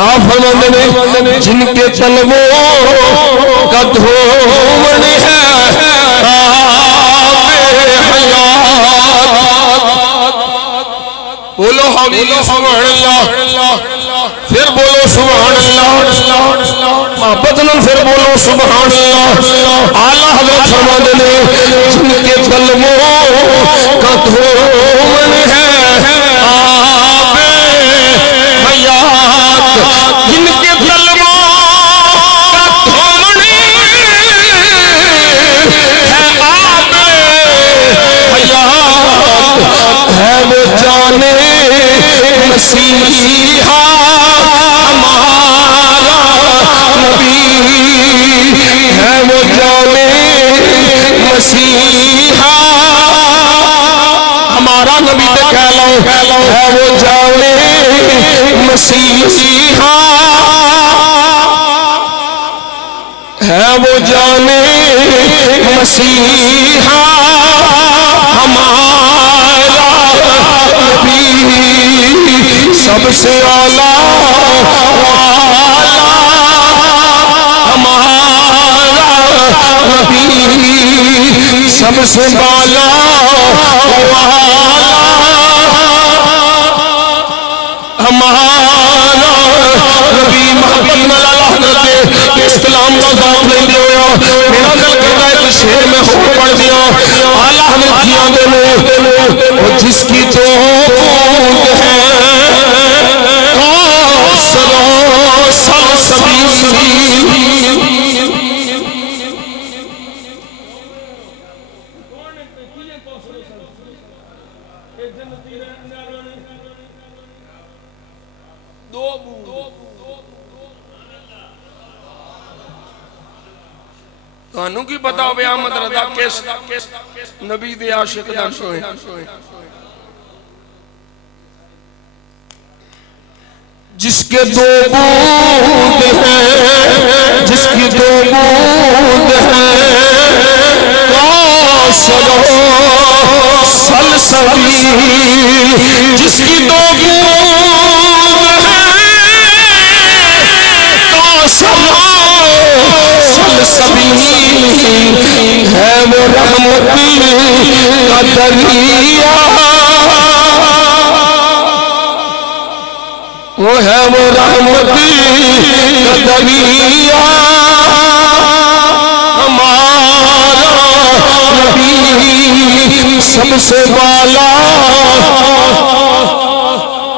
آپ فرماتے ہیں جن کے طلبوں کا دھومن ہے بولو حویلی سبحان اللہ، پھر بولو سبحان اللہ، محبت نال پھر بولو سبحان اللہ۔ اعلیٰ حضرت فرماتے ہیں جن کے طلبوں کا دھومن ہے آب حیات، جن کے طلبوں کا دھومن ہے آب حیات، ہے وہ جانے مسیحا ہمارا نبی، ہے وہ جانے مسیحا ہمارا نبی، تے کہہ لو ہے وہ جانے مسیحا، ہے وہ جانے مسیحا ہمارا نبی، سب سے اعلیٰ ہمارا نبی، سب سے بالا ہمارا نبی۔ محبت نال اللہ حضرت اس کلام کا ذوق لیندے ہویا میرا دل کردا ہے کہ شعر میں ہو پڑھ دیا۔ اعلیٰ حضرت کیا دے وہ جس کی تو بوند ہے تانوں کی پتا ہو احمد رضا کس نبی دے عاشق دان ہوئے، جس کے دو بوند ہیں، جس کی دو بوند ہیں کوثر و سلسبیل، جس کی دو بوند ہیں کوثر و سلسبیل، ہے وہ رحمتی کا دریا، وہ ہے وہ رحمتی کا دریا ہمارا نبی، سب سے بالا